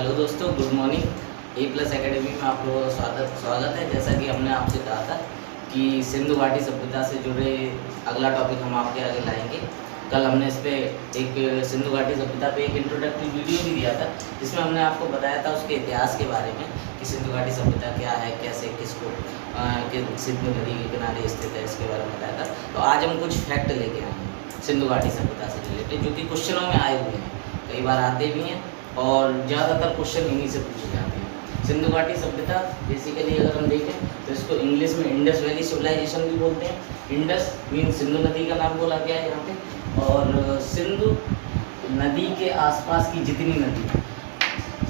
Hello दोस्तों, good morning. ए plus academy में आप लोगों का स्वागत है। जैसा कि हमने आपसे कहा था कि सिंधु घाटी सभ्यता से जुड़े अगला टॉपिक हम आपके आगे लाएंगे। कल हमने इस पर एक सिंधु घाटी सभ्यता पे एक इंट्रोडक्टरी वीडियो भी दिया था, जिसमें हमने आपको बताया था उसके इतिहास के बारे में कि सिंधु घाटी सभ्यता क्या है, कैसे, किसको सिंधु नदी के किनारे स्थित है, इसके बारे में बताया था। तो आज हम कुछ फैक्ट लेके आए हैं सिंधु घाटी सभ्यता से रिलेटेड, जो कि क्वेश्चनों में आए हुए हैं, कई बार आते भी हैं और ज़्यादातर क्वेश्चन इन्हीं से पूछे जाते हैं। सिंधु घाटी सभ्यता बेसिकली अगर हम देखें तो इसको इंग्लिश में इंडस वैली सिविलाइजेशन भी बोलते हैं। इंडस मीन सिंधु नदी का नाम बोला गया है यहाँ पे, और सिंधु नदी के आसपास की जितनी नदी,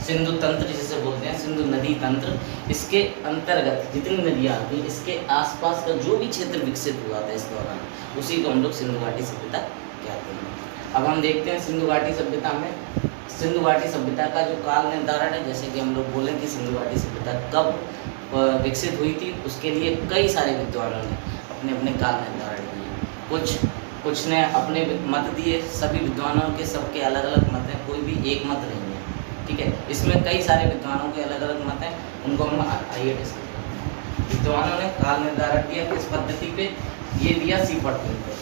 सिंधु तंत्र जिसे बोलते हैं, सिंधु नदी तंत्र, इसके अंतर्गत जितनी नदियाँ आती हैं, इसके आसपास का जो भी क्षेत्र विकसित हुआ था इस दौरान, उसी को हम लोग सिंधु घाटी सभ्यता कहते हैं। अब हम देखते हैं सिंधु घाटी सभ्यता में, सिंधु घाटी सभ्यता का जो काल निर्धारण है, जैसे कि हम लोग बोलें कि सिंधु घाटी सभ्यता कब विकसित हुई थी, उसके लिए कई सारे विद्वानों ने अपने अपने काल निर्धारण दिए। कुछ ने अपने मत दिए, सभी विद्वानों के सबके अलग अलग मत हैं, कोई भी एक मत नहीं है, ठीक है। इसमें कई सारे विद्वानों के अलग अलग मत हैं, उनको हम आइए डिस्कस करते हैं। विद्वानों ने काल निर्धारण दिया किस पद्धति पे, ये दिया C14 पे।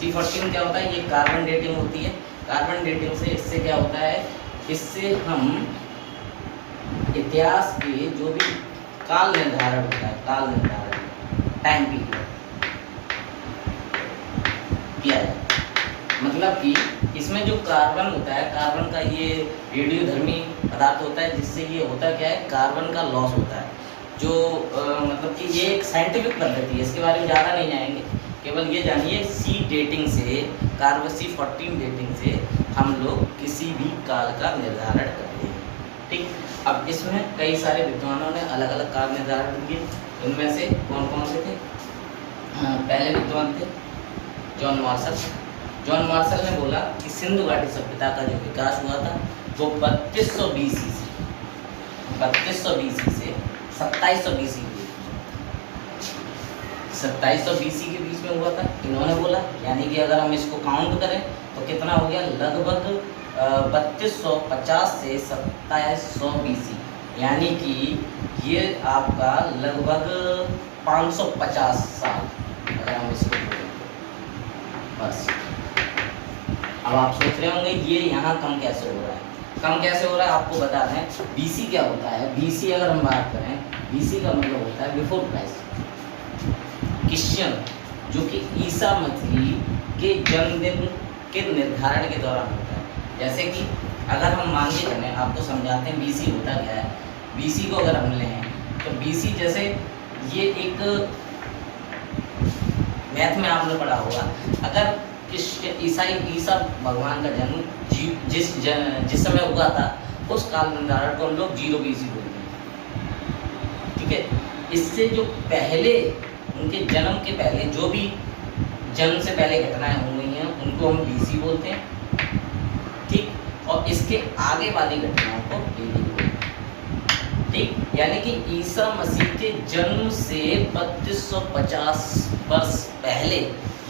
C14 क्या होता है, ये कार्बन डेटिंग होती है। कार्बन डेटिंग से इससे क्या होता है, इससे हम इतिहास के जो भी काल निर्धारण होता है, काल निर्धारण टाइम पीरियड किया है। मतलब कि इसमें जो कार्बन होता है, कार्बन का ये रेडियोधर्मी पदार्थ होता है, जिससे ये होता क्या है, कार्बन का लॉस होता है। जो मतलब कि ये एक साइंटिफिक पद्धति है, इसके बारे में ज़्यादा नहीं जाएंगे, केवल ये जानिए C डेटिंग से, कार्बन C14 डेटिंग से हम लोग किसी भी काल का निर्धारण करते हैं, ठीक। अब इसमें कई सारे विद्वानों ने अलग अलग काल निर्धारण किए। उनमें से कौन कौन से थे? पहले विद्वान थे जॉन मार्शल। जॉन मार्शल ने बोला कि सिंधु घाटी सभ्यता का जो विकास हुआ था वो 3200 BC से 2700 BC 2700 BC के बीच में हुआ था, इन्होंने बोला। यानी कि अगर हम इसको काउंट करें तो कितना हो गया, लगभग 3250 से 2700 BC, यानी कि ये आपका लगभग 550 साल अगर हम इसको बोलें। बस अब आप सोच रहे होंगे ये यहाँ कम कैसे हो रहा है, कम कैसे हो रहा है, आपको बता दें। BC क्या होता है, BC अगर हम बात करें, BC का मतलब होता है बिफोर क्राइस्ट, क्रिश्चियन, जो कि ईसा मसीह के जन्मदिन के निर्धारण के दौरान होता है। जैसे कि अगर हम मान के चलें, आपको समझाते हैं BC होता क्या है। BC को अगर हम लें तो BC जैसे ये एक मैथ में आपने पढ़ा होगा, अगर ईसा भगवान का जन्म जिस समय हुआ था, उस काल निर्धारण को हम लोग 0 BC बोलते हैं, ठीक है। इससे जो पहले, उनके जन्म के पहले जो भी जन्म से पहले घटनाएं हो गई हैं, उनको हम BC बोलते हैं, ठीक। और इसके आगे वाली घटनाओं को AD बोलते हैं, ठीक। यानी कि ईसा मसीह के जन्म से 3250 वर्ष पहले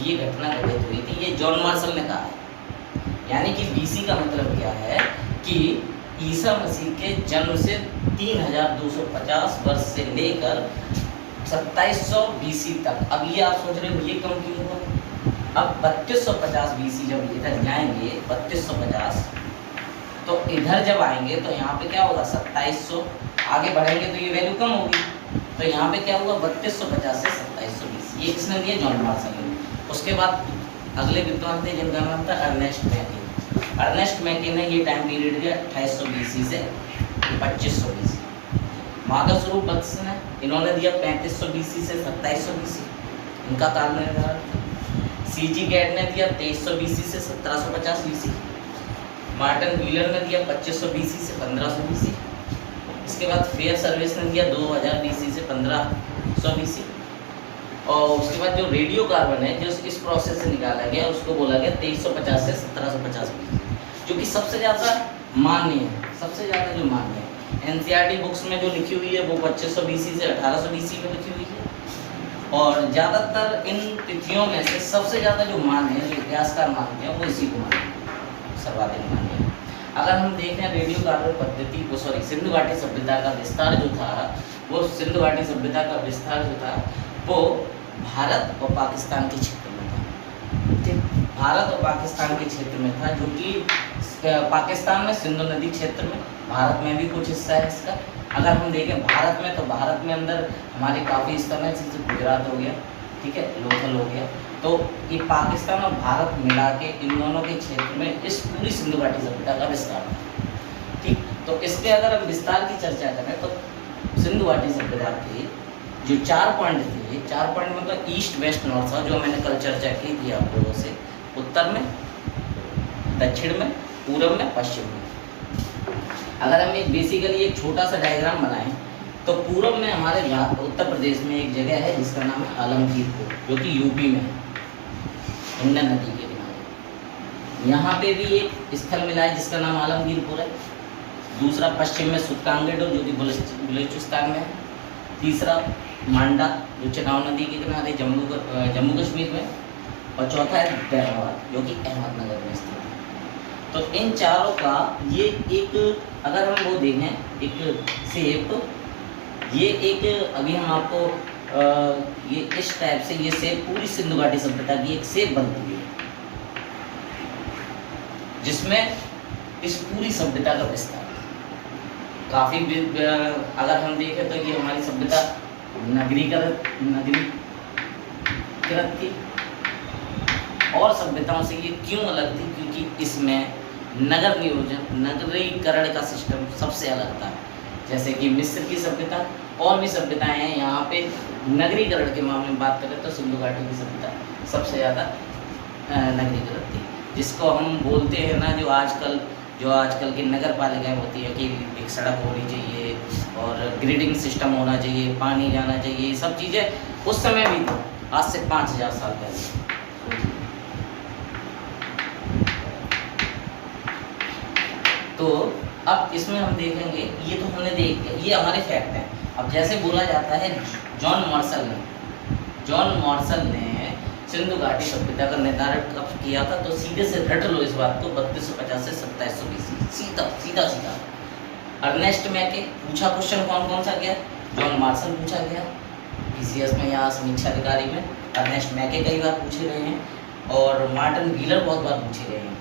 ये घटना घटित हुई थी, ये जॉन मार्शल ने कहा है। यानी कि BC का मतलब क्या है कि ईसा मसीह के जन्म से 3250 वर्ष से लेकर 2700 BC तक। अब ये आप सोच रहे हो ये कम क्यों हुआ? अब 3250 BC जब इधर जाएंगे, 3250, तो इधर जब आएंगे तो यहाँ पे क्या होगा, 2700, आगे बढ़ेंगे तो ये वैल्यू कम होगी, तो यहाँ पे क्या होगा, 3250 से 2700 BC। ये किसने दिया, जॉन मार्शल ने। उसके बाद अगले विद्वान थे जिनका नाम था अर्नेस्ट मैकी। अर्नेस्ट मैकी ने ये टाइम पीरियड दिया 2800 BC से 2500 BC। मार्कस रूफ बक्स ने, इन्होंने दिया 3500 BC से 2700 BC, इनका काल निर्धारण। C.G. गैड ने दिया 2300 BC से 1750 BC। मार्टिन व्हीलर ने दिया 2500 BC से 1500 BC। इसके बाद फेयर सर्विस ने दिया 2000 BC से 1500 BC। और उसके बाद जो रेडियो कार्बन है, जो इस प्रोसेस से निकाला गया, उसको बोला गया 2350 से 1750 BC, जो कि सबसे ज़्यादा मान्य है, सबसे ज़्यादा जो मान्य है। NCERT बुक्स में जो लिखी हुई है वो 2500 BC से 1800 BC में लिखी हुई है। और ज़्यादातर इन तिथियों में से सबसे ज़्यादा जो मान्य है, जो इतिहासकार मानते हैं, वो इसी को मानते हैं, सर्वाधिक मान्य है। अगर हम देखें रेडियो कार्बन पद्धति को, सॉरी, सिंधु घाटी सभ्यता का विस्तार जो था, वो सिंधु घाटी सभ्यता का विस्तार जो था वो भारत और पाकिस्तान के क्षेत्र में था। ठीक, भारत और पाकिस्तान के क्षेत्र में था, जो कि पाकिस्तान में सिंधु नदी क्षेत्र में, भारत में भी कुछ हिस्सा है इसका। अगर हम देखें भारत में, तो भारत में अंदर हमारे काफ़ी स्थल हैं, जैसे गुजरात हो गया, ठीक है, लोथल हो गया। तो ये पाकिस्तान और भारत मिला के इन दोनों के क्षेत्र में इस पूरी सिंधु घाटी सभ्यता का विस्तार था। ठीक, तो इसके अगर हम विस्तार की चर्चा करें तो सिंधु घाटी सभ्यता के जो 4 पॉइंट थे, 4 पॉइंट मतलब ईस्ट वेस्ट नॉर्थ साउथ, जो मैंने कल चर्चा की थी आप लोगों से, उत्तर में, दक्षिण में, पूर्व में, पश्चिम में। अगर हम एक बेसिकली एक छोटा सा डायग्राम बनाएं तो पूर्व में हमारे उत्तर प्रदेश में एक जगह है जिसका नाम है आलमगीरपुर, जो कि यूपी में है, हिंडन नदी के किनारे। यहाँ पे भी एक स्थल मिला है जिसका नाम आलमगीरपुर है। दूसरा पश्चिम में सुतकांगेडो, जो कि बलूचिस्तान में है। तीसरा मांडा, जो चेनाब नदी के किनारे जम्मू कश्मीर में। और चौथा है बैराबाद, जो कि अहमदनगर में स्थित है। तो इन चारों का ये एक, अगर हम वो देखें एक शेप, ये एक, अभी हम आपको ये इस टाइप से ये शेप पूरी सिंधु घाटी सभ्यता की एक शेप बनती है, जिसमें इस पूरी सभ्यता का विस्तार काफ़ी, अगर हम देखें तो ये हमारी सभ्यता नगरीकृत थी, और सभ्यताओं से ये क्यों अलग थी, क्योंकि इसमें नगर नियोजन, नगरीकरण का सिस्टम सबसे अलग था। जैसे कि मिस्र की सभ्यता, और भी सभ्यताएं हैं, यहाँ पे नगरीकरण के मामले में बात करें तो सिंधु घाटी की सभ्यता सबसे ज़्यादा नगरीकृत थी, जिसको हम बोलते हैं ना, जो आजकल की नगर पालिकाएँ होती है कि एक सड़क होनी चाहिए और ग्रिडिंग सिस्टम होना चाहिए, पानी जाना चाहिए, ये सब चीज़ें उस समय भी थी, आज से 5000 साल पहले। तो अब इसमें हम देखेंगे, ये तो हमने देख लिया, ये हमारे फैक्ट हैं। अब जैसे बोला जाता है, जॉन मार्शल ने सिंधु घाटी सभ्यता का निर्धारण कब किया था, तो सीधे से रट लो इस बात को, 3250 से 2700 BC, सीधा। अर्नेस्ट मैके पूछा क्वेश्चन, कौन सा गया, जॉन मार्शल पूछा गया PCS में, यहाँ समीक्षा अधिकारी में अर्नेस्ट मैके कई बार पूछे गए हैं, और मार्टिन व्हीलर बहुत बार पूछे गए हैं,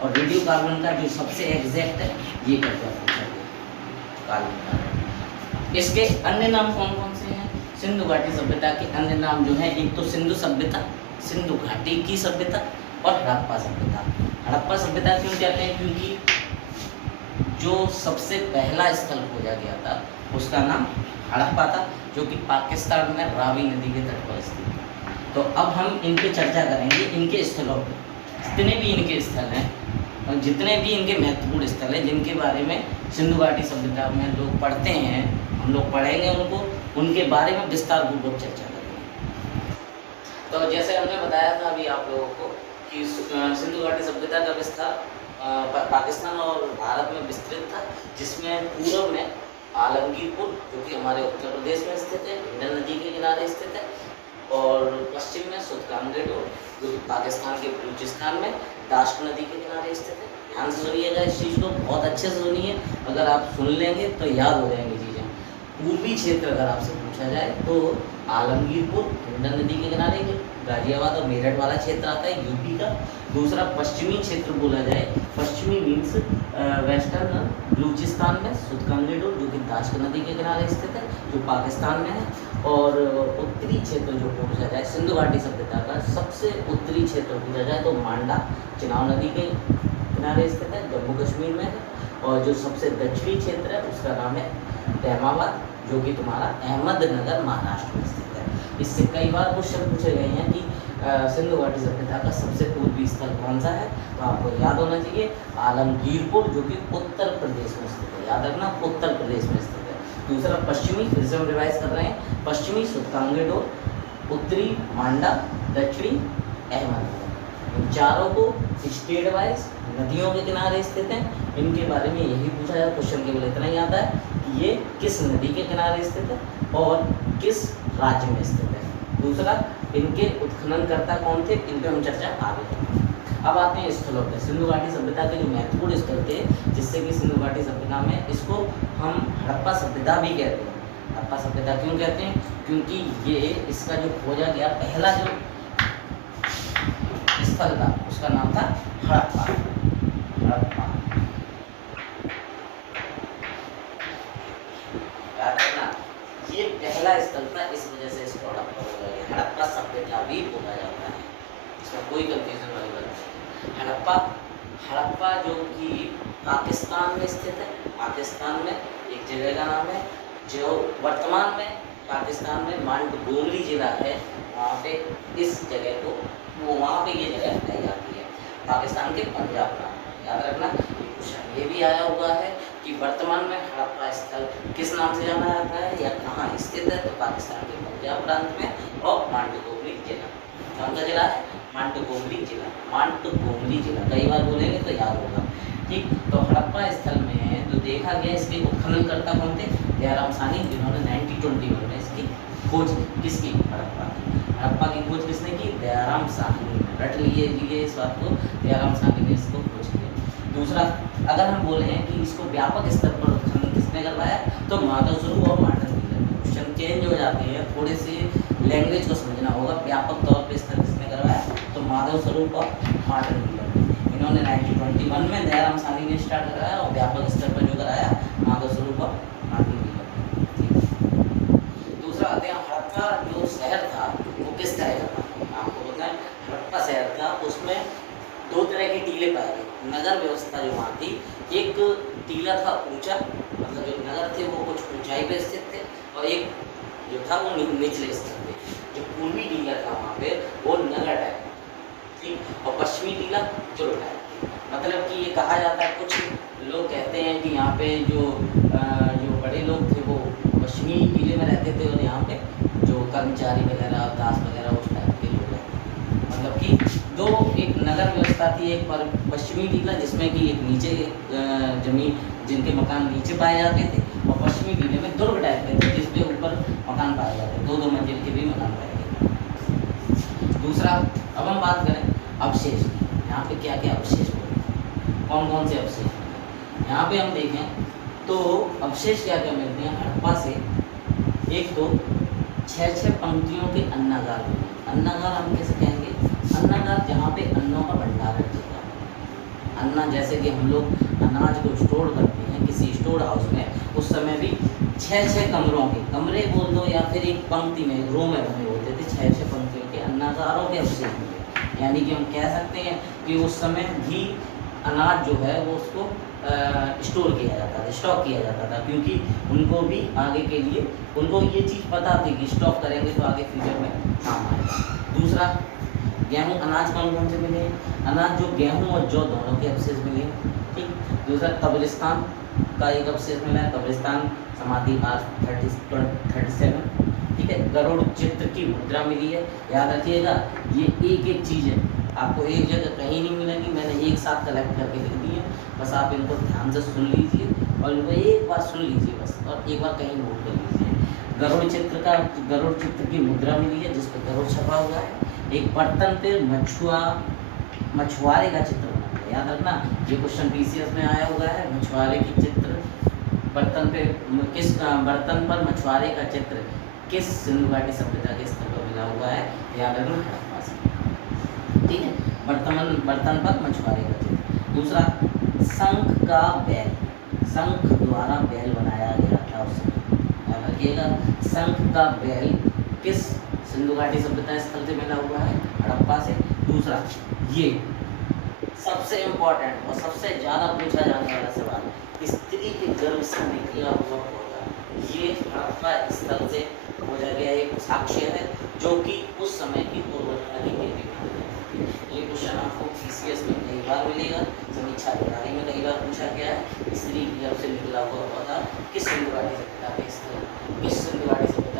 और रेडियो कार्बन का जो सबसे एग्जैक्ट है, ये कई बार पूछा गया कार्बन। इसके अन्य नाम कौन से हैं? सिंधु घाटी सभ्यता के अन्य नाम जो है, एक तो सिंधु सभ्यता, सिंधु घाटी की सभ्यता, और हड़प्पा सभ्यता। हड़प्पा सभ्यता क्यों कहते हैं? क्योंकि जो सबसे पहला स्थल खोजा गया था उसका नाम हड़प्पा था, जो कि पाकिस्तान में रावी नदी के तट पर स्थित है। तो अब हम इनकी चर्चा करेंगे, इनके स्थलों पर, जितने भी इनके स्थल हैं और जितने भी इनके महत्वपूर्ण स्थल हैं, जिनके बारे में सिंधु घाटी सभ्यता में लोग पढ़ते हैं, हम लोग पढ़ेंगे उनके बारे में विस्तार पूर्वक चर्चा करेंगे। तो जैसे हमने बताया था अभी आप लोगों को कि सिंधु घाटी सभ्यता का विस्तार पाकिस्तान और भारत में विस्तृत था, जिसमें पूर्व में आलमगीरपुर, जो कि हमारे उत्तर प्रदेश में स्थित है, हिंडन नदी के किनारे स्थित है, और पश्चिम में सुतकांगेडो, जो कि पाकिस्तान के बलूचिस्तान में दाश्त नदी के किनारे स्थित है। ध्यान से सुनिएगा इस चीज़ को, बहुत अच्छे से सुनिए, अगर आप सुन लेंगे तो याद हो जाएंगी चीज़ें। पूर्वी क्षेत्र अगर आपसे पूछा जाए तो आलमगीरपुर, हिंडन नदी के किनारे, गाजियाबाद और मेरठ वाला क्षेत्र आता है यूपी का। दूसरा पश्चिमी क्षेत्र बोला जाए, पश्चिमी मीन्स वेस्टर्न बलूचिस्तान में सुतकांगेडो, जो कि दाश्त नदी के किनारे स्थित है, जो पाकिस्तान में है। और उत्तरी क्षेत्र जो पूछा जाए, सिंधु घाटी सभ्यता का सबसे उत्तरी क्षेत्र पूछा जाए तो मांडा, चेनाब नदी के किनारे स्थित है, जम्मू कश्मीर में है। और जो सबसे दक्षिणी क्षेत्र है उसका नाम है तहमाबाद, जो कि तुम्हारा अहमदनगर महाराष्ट्र में स्थित है। इससे कई बार क्वेश्चन पूछे गए हैं कि सिंधु घाटी सभ्यता का सबसे पूर्वी स्थल कौन सा है, तो आपको याद होना चाहिए आलमगीरपुर, जो कि उत्तर प्रदेश में स्थित है, याद रखना, उत्तर प्रदेश में स्थित है। दूसरा पश्चिमी, फिर से हम रिवाइज कर रहे हैं, पश्चिमी सुतकांगेडो, उत्तरी मांडा, दक्षिणी अहमदनगर। इन चारों को स्टेट वाइज नदियों के किनारे स्थित हैं। इनके बारे में यही पूछा जाए, क्वेश्चन केवल इतना ही आता है कि ये किस नदी के किनारे स्थित है और किस राज्य में स्थित है। दूसरा, इनके उत्खननकर्ता कौन थे, इन पर हम चर्चा आगे करेंगे। अब आते हैं स्थलों पे। सिंधु घाटी सभ्यता के जो महत्वपूर्ण स्थल थे, जिससे कि सिंधु घाटी सभ्यता में इसको हम हड़प्पा सभ्यता भी कहते हैं। हड़प्पा सभ्यता क्यों कहते हैं? क्योंकि ये इसका जो खोजा गया पहला जो स्थल था उसका नाम था हड़प्पा। हड़प्पा याद रखना, ये पहला स्थल था, इस वजह से इसको हड़प्पा बोला गया। हड़प्पा सभ्यता भी बोला जाता है, इसमें कोई कंफ्यूजन वाली बात नहीं। हड़प्पा जो कि पाकिस्तान में स्थित है। पाकिस्तान में एक जगह का नाम है जो वर्तमान में पाकिस्तान में मांडगोमरी जिला है, वहाँ पे इस जगह को वहाँ पे ये जगह पाई जाती है, पाकिस्तान के पंजाब प्रांत में। याद रखना, क्वेश्चन ये भी आया हुआ है कि वर्तमान में हड़प्पा स्थल किस नाम से जाना जाता है या कहाँ स्थित है, तो पाकिस्तान के पंजाब प्रांत में और मांडगोमरी जिला। कौन सा जिला है? मांडगोमरी जिला। मांडगोमरी जिला कई बार बोलेंगे तो याद होगा, ठीक। तो हड़प्पा स्थल में जो देखा गया, इसके उत्खननकर्ता कौन थे? दयाराम साहनी, जिन्होंने 1921 में इसकी खोज की। किसकी? हड़प्पा की। हड़प्पा की खोज किसने की? दयाराम साहनी। रट लिए इस बात को, दयाराम साहनी ने इसको खोज किया। दूसरा, अगर हम बोले हैं कि इसको व्यापक स्तर पर उत्खनन किसने करवाया, तो माधव स्वरूप और मार्टिन व्हीलर। क्वेश्चन चेंज हो जाते हैं, थोड़े से लैंग्वेज को समझना होगा। व्यापक तौर पर स्तर किसने करवाया, तो माधव स्वरूप और मार्टिन व्हीलर। इन्होंने 1921 में दयाराम साहनी ने स्टार्ट कराया और व्यापक स्तर पर जो कराया माधव स्वरूप और मार्टिन व्हीलर। दूसरा आते हैं, हड़प्पा जो शहर था वो किस तरह का था? आपको पता है हड़प्पा शहर था, उसमें दो तरह के टीले पाए गए। नगर व्यवस्था जो वहाँ थी, एक टीला था ऊंचा, मतलब जो नगर थे वो कुछ ऊंचाई पे स्थित थे, और एक जो था वो निचले स्तर पे। जो पूर्वी टीला था वहाँ पे वो नगर टाइप, ठीक, और पश्चिमी टीला दुर्ग टाइप। मतलब कि ये कहा जाता है, कुछ लोग कहते हैं कि यहाँ पे जो बड़े लोग थे वो पश्चिमी टीले में रहते थे, और यहाँ पे जो कर्मचारी वगैरह, दास वगैरह उस टाइप के लोग रहते। मतलब कि दो, एक नगर व्यवस्था थी, एक पर पश्चिमी टीला जिसमें कि एक नीचे जमीन, जिनके मकान नीचे पाए जाते थे, और पश्चिमी टीले में दुर्ग टाइप के थे जिसपे ऊपर मकान पाए जाते थे, दो मंजिल के भी मकान पाए गए। दूसरा, अब हम बात करें अवशेष, यहाँ पे क्या क्या अवशेष होते हैं, कौन कौन से अवशेष हैं। यहाँ पे हम देखें तो अवशेष क्या क्या मिलते हैं हड़प्पा से। एक तो 6 पंक्तियों के अन्नागार बने। अन्नागार हम कैसे कहेंगे? अन्नागार जहाँ पे अन्नों का भंडारण होता है। अन्ना जैसे कि हम लोग अनाज को स्टोर करते हैं किसी स्टोर हाउस में, उस समय भी 6 कमरों के, कमरे बोल दो या फिर एक पंक्ति में, रो में बने होते थे। 6 पंक्तियों के अन्नागारों के अवशेष मिले। यानी कि हम कह सकते हैं कि उस समय भी अनाज जो है वो उसको स्टोर किया जाता था, स्टॉक किया जाता था, क्योंकि उनको भी आगे के लिए उनको ये चीज़ पता थी कि स्टॉक करेंगे तो आगे फ्यूचर में काम आएगा। दूसरा, गेहूँ, अनाज कौन कौन से मिले? अनाज जो गेहूँ और जौ दोनों के अवशेष मिले, ठीक। दूसरा, कब्रिस्तान का एक अवशेष मिला है, कब्रिस्तान समाधि मार्च 37, ठीक है। गरुड़ चित्र की मुद्रा मिली है। याद रखिएगा, ये एक एक चीज़ है, आपको एक जगह कहीं नहीं मिलेगी, मैंने एक साथ कलेक्ट करके लिख दी है, बस आप इनको ध्यान से सुन लीजिए और इनको एक बार सुन लीजिए बस, और एक बार कहीं नोट कर लीजिए। गरुड़ चित्र की मुद्रा मिली है जिस पर गरुड़ छपा हुआ है। एक बर्तन पे मछुआरे का चित्र बना हुआ है। याद रखना, ये क्वेश्चन PCS में आया हुआ है। मछुआरे की चित्र, बर्तन पर मछुआरे का चित्र किस सिंधु घाटी सभ्यता के स्तर पर मिला हुआ है? याद रखना, हड़प्पा से, ठीक है। बर्तन पर मछुआरे का चित्र। दूसरा, शंख का बैल, शंख द्वारा बैल बनाया गया था उस समय। याद रखिएगा, शंख का बैल किस सिंधु घाटी सभ्यता स्थल से मिला हुआ है? हड़प्पा से। दूसरा, ये सबसे इम्पोर्टेंट और सबसे ज़्यादा पूछा जाने वाला सवाल, स्त्री के गर्भ से निकला हुआ पौधा, ये हड़प्पा स्थल से खोजा गया एक साक्ष्य है, जो कि उस समय की पूर्वता की खेती है। ये क्वेश्चन आपको PCS में कई बार मिलेगा, समीक्षा अधिकारी में कई बार पूछा गया है। स्त्री के गर्भ से निकला हुआ पौधा किस सिंधु घाटी सभ्यता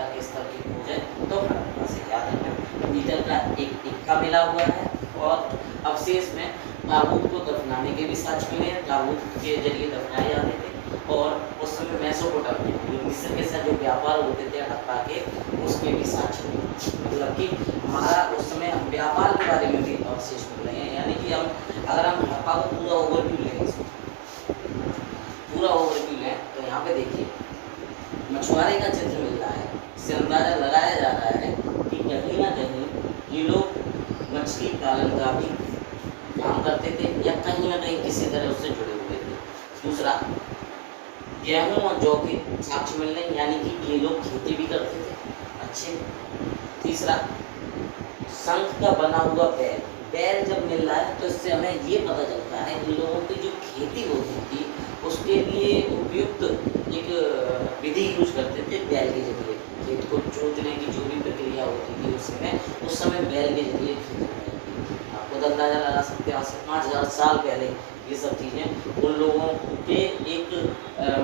के स्थल की खोज है? तो हड़प्पा से। याद रखना, मीटर का एक इक्का मिला हुआ है, और अवशेष में ताबूत को दफनाने के भी साक्ष्य मिले हैं। ताबूत के जरिए दफनाए जाते थे, और उस समय मेसोपोटामिया, मिस्र के साथ जो व्यापार होते थे हड़प्पा के, उसके भी साक्ष्य मिले। मतलब कि हमारा उस समय व्यापार के बारे में भी अवशेष मिल रहे हैं। यानी कि हम अगर हम हड़प्पा को पूरा ओवरव्यू लें, पूरा ओवरव्यू लें तो यहाँ पे देखिए मछुआरे का चित्र मिल रहा है। इससे अंदाजा लगाया जा रहा है कि कहीं ना कहीं ये लोग मछली पालन का भी काम करते थे या कहीं ना कहीं किसी तरह उससे जुड़े हुए थे। दूसरा, गेहूं और जौ के साक्ष्य मिल रहे हैं, यानी कि ये लोग खेती भी करते थे। अच्छे। तीसरा, शंख का बना हुआ बैल, बैल जब मिल रहा है तो इससे हमें ये पता चलता है इन लोगों की जो खेती होती थी उसके लिए उपयुक्त एक विधि यूज करते थे बैल के जरिए। खेत को जोतने की जो भी प्रक्रिया होती थी उस समय बैल के जरिए खेती होती थी। आपको अंदाजा लगा सकते हैं आज से 5000 साल पहले ये सब चीज़ें उन लोगों के एक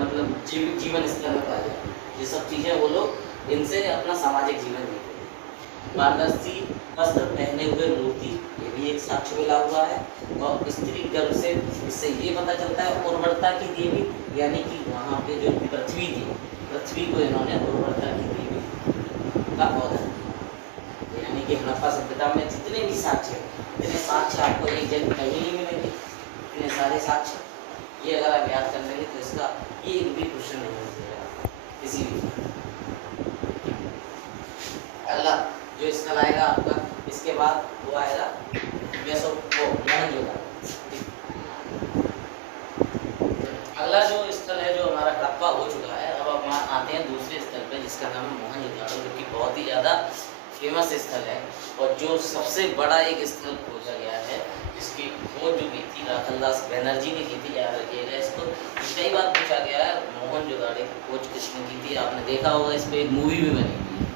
मतलब जीवन स्तर में पाया जाता। ये सब चीज़ें वो लोग इनसे अपना सामाजिक जीवन जीते थे। पारदर्शी वस्त्र पहने हुए मूर्ति, ये भी एक साक्ष्य मिला हुआ है। और स्त्री गर्भ से इससे ये पता चलता है उर्वरता की देवी, यानी कि वहाँ पे जो पृथ्वी थी, पृथ्वी को इन्होंने उर्वरता की देवी का पौधा, यानी कि हड़प्पा सभ्यता में जितने भी साक्ष्य, इतने साक्ष्य आपको एक जगह कहीं नहीं मिलेंगे, इतने सारे साक्ष्य। ये अगर आप याद कर लेंगे तो इसका एक भी क्वेश्चन नहीं मिलेगा किसी भी। अगला जो स्थल आएगा आपका, इसके बाद वो आएगा मोहनजोदड़ो। अगला जो स्थल है जो हमारा हड़प्पा हो चुका है, अब आप वहाँ आते हैं दूसरे स्थल पे जिसका नाम है मोहनजोदड़ो, जो कि बहुत ही ज़्यादा फेमस स्थल है और जो सबसे बड़ा एक स्थल खोजा गया है, जिसकी खोज जो की थी राखलदास बनर्जी ने की थी। याद रखिएगा इसको, कई बार पूछा गया है मोहनजोदड़ो की खोज किसने की थी। आपने देखा होगा इस पर एक मूवी भी बनी हुई है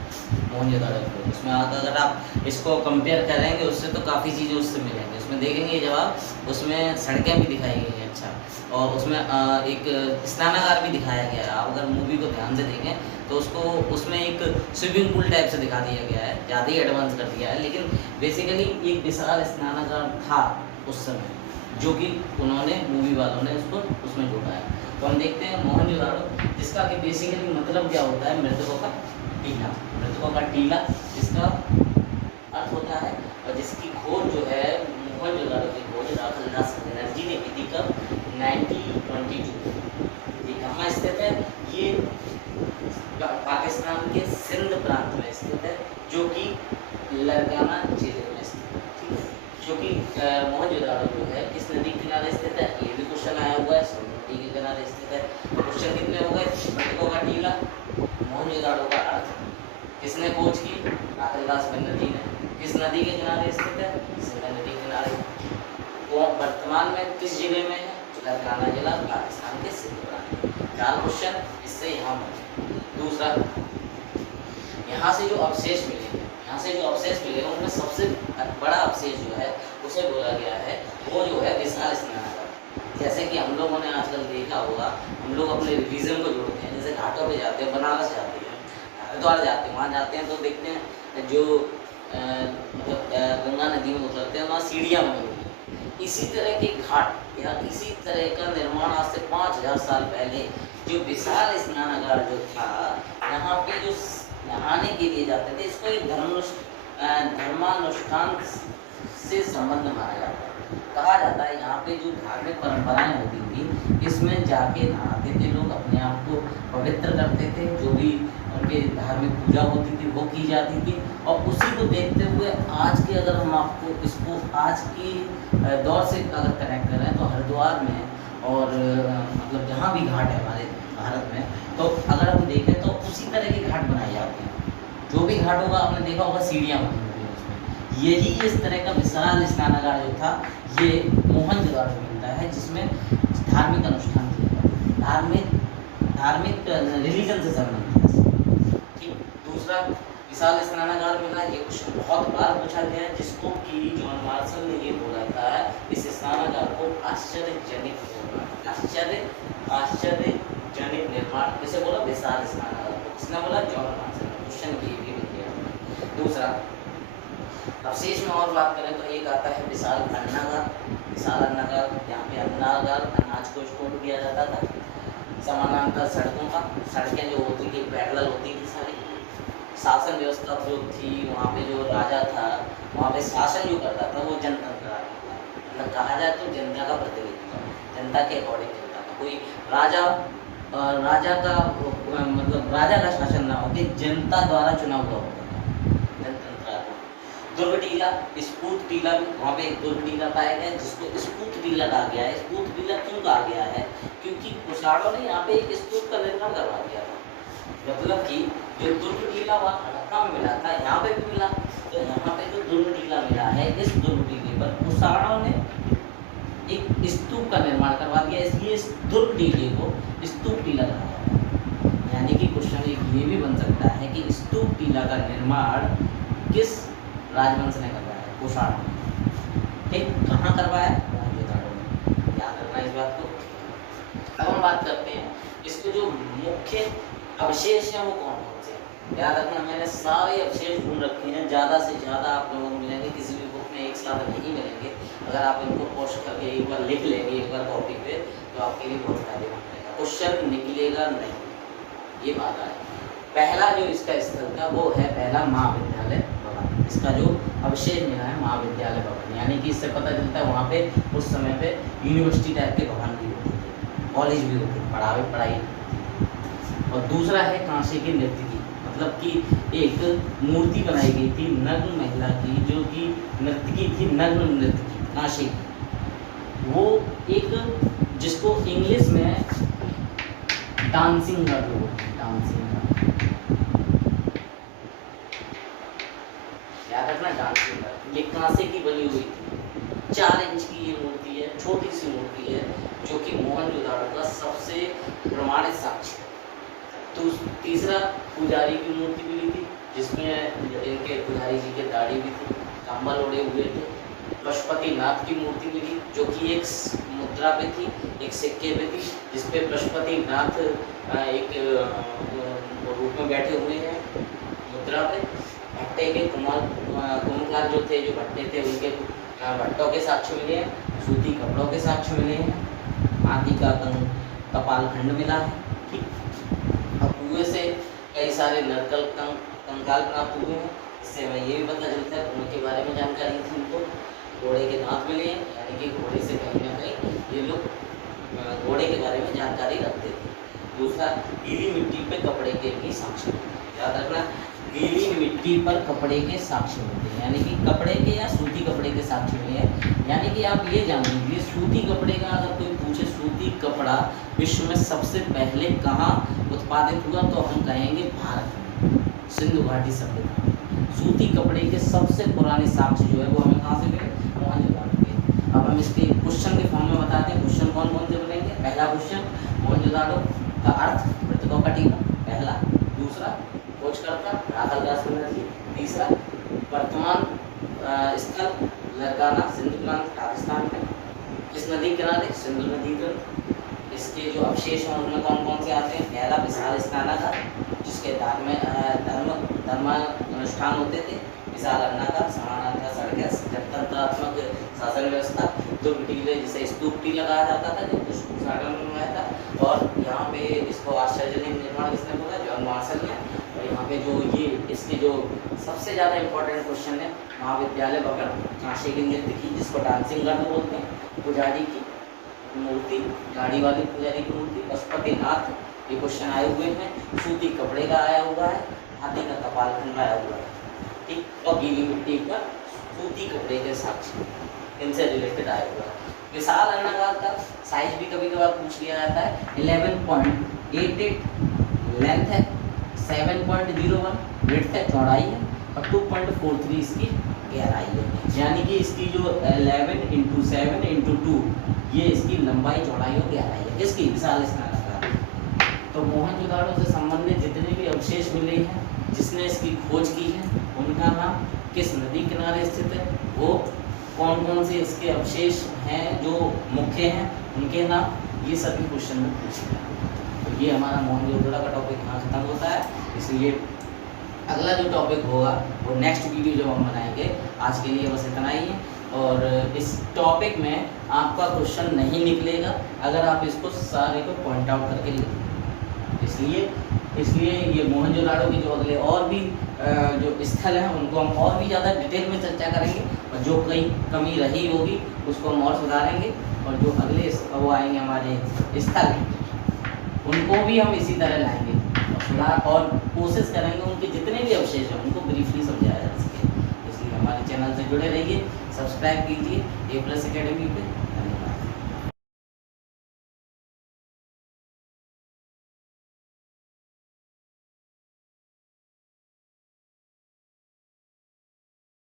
मोहनजोदड़ो को। उसमें अगर आप इसको कंपेयर करेंगे उससे तो काफ़ी चीज़ें उससे मिलेंगे। उसमें देखेंगे जब आप उसमें सड़कें भी दिखाई गई हैं, अच्छा, और उसमें एक स्नानागार भी दिखाया गया है। आप अगर मूवी को ध्यान से देखें तो उसको उसमें एक स्विमिंग पूल टाइप से दिखा दिया गया है, ज़्यादा ही एडवांस कर दिया है, लेकिन बेसिकली एक विशाल स्नानागार था उस समय, जो कि उन्होंने मूवी वालों ने उसको उसमें जोड़ा है। तो हम देखते हैं मोहनजोदड़ो, जिसका कि बेसिकली मतलब क्या होता है, मृतकों का टीला, मृतकों का टीला जिसका अर्थ होता है, और जिसकी खोज जो है मोहनजोदड़ो की खोज राखलदास बनर्जी ने की थी कब, 1922। ये कहाँ स्थित है, ये पाकिस्तान के सिंध प्रांत में स्थित है, जो कि लरकाना जिले में स्थित है। ठीक है, जो कि मोहनजोदड़ो जो है किस नदी के किनारे स्थित है, ये भी क्वेश्चन आया हुआ है, सोन नदी के किनारे स्थित है। क्वेश्चन कितने हो गए, मृतकों का टीला, मोहनजोदड़ो का अर्थ, किसने खोज की, राखलदास बनर्जी ने, किस नदी के किनारे स्थित है, सिंध नदी के किनारे, वो वर्तमान में किस जिले में है, लरकाना जिला, पाकिस्तान के सिंध प्रांत। 4 क्वेश्चन इससे यहाँ बने। दूसरा, यहाँ से जो अवशेष मिले, यहाँ से जो अवशेष मिले उनमें सबसे बड़ा अवशेष जो है उसे बोला गया है, वो जो है विशाल स्नानागार। जैसे कि हम लोगों ने आजकल देखा होगा, हम लोग अपने रिलीजन को जोड़ते हैं, जैसे घाटों पे जाते हैं, बनारस जाते हैं, हरिद्वार जाते हैं, वहाँ जाते हैं तो देखते हैं जो मतलब गंगा नदी में उतरते हैं, वहाँ सीढ़ियाँ बनी हुई हैं। इसी तरह के घाट या इसी तरह का निर्माण आज से 5000 साल पहले जो विशाल स्नानागार जो था, यहाँ पे जो नहाने के लिए जाते थे, इसको एक धर्मानुष्ठान से संबंध माना जाता है। कहा जाता है यहाँ पे जो धार्मिक परंपराएं होती थी, इसमें जाके नहाते थे लोग, अपने आप को पवित्र करते थे, जो भी उनके धार्मिक पूजा होती थी वो की जाती थी। और उसी को देखते हुए आज के, अगर हम आपको इसको आज की दौर से अगर कनेक्ट करें तो हरिद्वार में और मतलब जहाँ भी घाट है हमारे भारत में, तो अगर हम देखें तो उसी तरह के घाट बनाए जाते हैं। जो भी घाट होगा आपने देखा होगा सीढ़ियाँ बनी हुई हैं उसमें। यही इस तरह का विशाल स्नानागार जो था, ये मोहनजोदड़ो में मिलता है, जिसमें धार्मिक अनुष्ठान किया जाता, धार्मिक रिलीजन से संबंधित है। ठीक। दूसरा, विशाल स्नानागार मिला, ये क्वेश्चन बहुत बार पूछा गया है, जिसको कि जॉन मार्शल ने ये बोला था इस स्नानागार को आश्चर्यजनित निर्माण किसे बोला, विशाल स्नानागार को किसने बोला, जॉन मार्शल ने। क्वेश्चन ये भी दिया। दूसरा, अवशेष में और बात करें तो एक आता है विशाल अन्नागार। विशाल अन्नागार, यहाँ पे अन्नागार अनाज को स्टोर किया जाता था। समानांतर सड़कों का, सड़कें जो होती थी पैरेलल होती थी सारी, शासन व्यवस्था जो थी वहाँ पे जो राजा था वहाँ पे शासन जो करता था वो जनतंत्र था, मतलब कहा जाए तो जनता का प्रतिनिधित्व, जनता के अकॉर्डिंग चलता था। कोई राजा राजा का मतलब राजा का शासन ना होकर जनता द्वारा चुना हुआ होता था, जनतंत्र था। दुर्ग टीला, स्फूर्त टीला भी, वहाँ पे एक दुर्ग टीला पाया गया जिसको स्फूर्त टीला कहा गया है। स्फूर्त टीला क्यों कहा गया है? क्योंकि कुशाणों ने यहाँ पे एक स्तूप का निर्माण करवा दिया था, मतलब कि जो दुर्ग टीला वहाँ हड़प्पा में मिला था यहाँ पे भी मिला, तो यहाँ पे जो दुर्ग टीला मिला है इस दुर्ग टीले पर कुशाणों ने एक स्तूप का निर्माण करवा दिया, इसलिए इस दुर्ग टीले को स्तूप टीला कहा जाता है। यानी कि क्वेश्चन एक ये भी बन सकता है कि स्तूप टीला का निर्माण किस राजवंश ने करवाया? कुशाण। ठीक, कहाँ करवाया? मोहनजोदाड़ो में। याद रखना इस बात को। अब हम बात करते हैं इसके जो मुख्य अवशेष हैं वो कौन कौन से हैं। याद रखना मैंने सारे अवशेष ढूंढ रखे हैं, ज़्यादा से ज़्यादा आप लोगों को मिलेंगे, किसी भी बुक में एक साथ नहीं मिलेंगे। अगर आप इनको पोस्ट करके एक बार लिख लेंगे एक बार कॉपी पे तो आपके लिए बहुत फायदेमंद रहेगा, क्वेश्चन निकलेगा नहीं, ये बात है। पहला जो इसका स्थल था वो है पहला महाविद्यालय भवन, इसका जो अवशेष मिला है महाविद्यालय भवन, यानी कि इससे पता चलता है वहाँ पे उस समय पे यूनिवर्सिटी टाइप के भवन भी होते थे, कॉलेज भी होते थे, पढ़ाई। और दूसरा है कांसे की नर्तकी, मतलब कि एक मूर्ति बनाई गई थी नग्न महिला की, जो कि नर्तकी थी, नग्न नर्तकी कांसे की, वो एक जिसको इंग्लिश में डांसिंग गर्ल बोलते हैं, डांसिंग गर्ल, याद रखना डांसिंग गर्ल। ये कांसे की बनी हुई थी, 4 इंच की ये मूर्ति है, छोटी सी मूर्ति है, जो कि मोहनजोदाड़ो का सबसे प्रमाणित साक्ष्य है। तो तीसरा पुजारी की मूर्ति मिली थी, जिसमें इनके पुजारी जी के दाढ़ी भी थी, कंबल ओढ़े हुए थे। पशुपतिनाथ की मूर्ति मिली, जो कि एक मुद्रा पे थी, एक सिक्के पे थी, जिसपे पशुपतिनाथ एक रूप में बैठे हुए हैं मुद्रा पे। भट्टे के कुम्हार जो थे, जो भट्टे थे, उनके भट्टों के साक्ष्य मिले हैं, सूती कपड़ों के साक्ष्य मिले हैं, हाथी का कपाल खंड मिला है। ठीक, अब कुएं से कई सारे नरकल कंकाल प्राप्त हुए हैं, इससे हमें ये भी पता चलता है उनके बारे में जानकारी थी उनको। घोड़े के दांत मिले हैं, यानी कि घोड़े से कहीं ना कहीं ये लोग घोड़े के बारे में जानकारी रखते थे। दूसरा, गीली मिट्टी पे कपड़े के भी साक्ष्य, याद रखना गीली मिट्टी पर कपड़े के साक्ष्य होते हैं, यानी कि कपड़े के या सूती कपड़े के साक्ष्य मिले हैं। यानी कि आप ये जान लीजिए, सूती कपड़े का अगर कोई पूछे सूती कपड़ा विश्व में सबसे पहले कहाँ उत्पादित हुआ, तो हम कहेंगे भारत में, सिंधु घाटी सभ्यता। सूती कपड़े के सबसे पुराने साक्ष्य जो है वो हमें कहाँ से मिले? मोहनजोदाड़ो के। अब हम इसके क्वेश्चन के फॉर्म में बताते हैं, क्वेश्चन कौन कौन से बनेंगे। पहला क्वेश्चन, मोहनजोदाड़ो का अर्थ मृतकों का टीला, पहला। दूसरा, खोजकर्ता राखालदास बनर्जी। तीसरा, वर्तमान स्थल लरकाना सिंधु प्रांत राजस्थान में, इस नदी किनारे सिंधु नदी ग्रंथ। इसके जो अवशेष हैं उनमें कौन कौन से आते हैं? पहला, विशाल स्नानागार, जिसके धर्मानुष्ठान होते थे। विशाल अन्नागार, समानांतर सड़कें, जनतंत्रात्मक शासन व्यवस्था। दुर्ग टीले, जिसे स्तूप टीला कहा जाता था, जो कुशाण में बनाया था। और यहाँ पे इसको आश्चर्यजनक निर्माण किसने बोला? जॉन मार्शल ने। और यहाँ पे जो ये इसके जो सबसे ज़्यादा इंपॉर्टेंट क्वेश्चन है, महाविद्यालय भवन, कांसे की नृत्य की, जिसको डांसिंग गर्ल बोलते हैं, पुजारी की मूर्ति, गाड़ी वाली पुजारी की मूर्ति, पशुपतिनाथ, ये क्वेश्चन आए हुए हैं। सूती कपड़े का आया हुआ है, हाथी का कपाल खंड आया हुआ है। ठीक, और गीली मिट्टी पर सूती कपड़े के साक्ष्य, इनसे रिलेटेड आया हुआ है। विशाल अन्नागार का साइज भी कभी कभार पूछ लिया जाता है। 11.88 लेंथ है, 7.01 विड्थ है, चौड़ाई है, और 2.43 इसकी गहराई है। यानी कि इसकी जो 11 × 7 × 2 ये इसकी लंबाई, चौड़ाई और गहराई है, किसकी? विशाल स्नानागार। तो मोहनजोदाड़ो से संबंधित जितने भी अवशेष मिले हैं, जिसने इसकी खोज की है, उनका नाम, किस नदी किनारे स्थित है, वो कौन कौन से इसके अवशेष हैं जो मुख्य हैं, उनके नाम, ये सभी क्वेश्चन में पूछे जाते हैं। तो ये हमारा मोहनजोदाड़ो का टॉपिक यहाँ खत्म होता है। इसलिए अगला जो टॉपिक होगा वो नेक्स्ट वीडियो जब हम बनाएंगे। आज के लिए बस इतना ही है। और इस टॉपिक में आपका क्वेश्चन नहीं निकलेगा अगर आप इसको सारे को पॉइंट आउट करके लिखें। इसलिए ये मोहनजोदाड़ो के जो अगले और भी जो स्थल हैं उनको हम और भी ज़्यादा डिटेल में चर्चा करेंगे, और जो कहीं कमी रही होगी उसको हम और सुधारेंगे, और जो अगले वो आएंगे हमारे स्थल उनको भी हम इसी तरह लाएंगे और सुधार, और कोशिश करेंगे उनके जितने भी अवशेष हैं उनको ब्रीफली समझाया जा सके। इसलिए हमारे चैनल से जुड़े रहिए, सब्सक्राइब कीजिए A+ अकेडमी पे।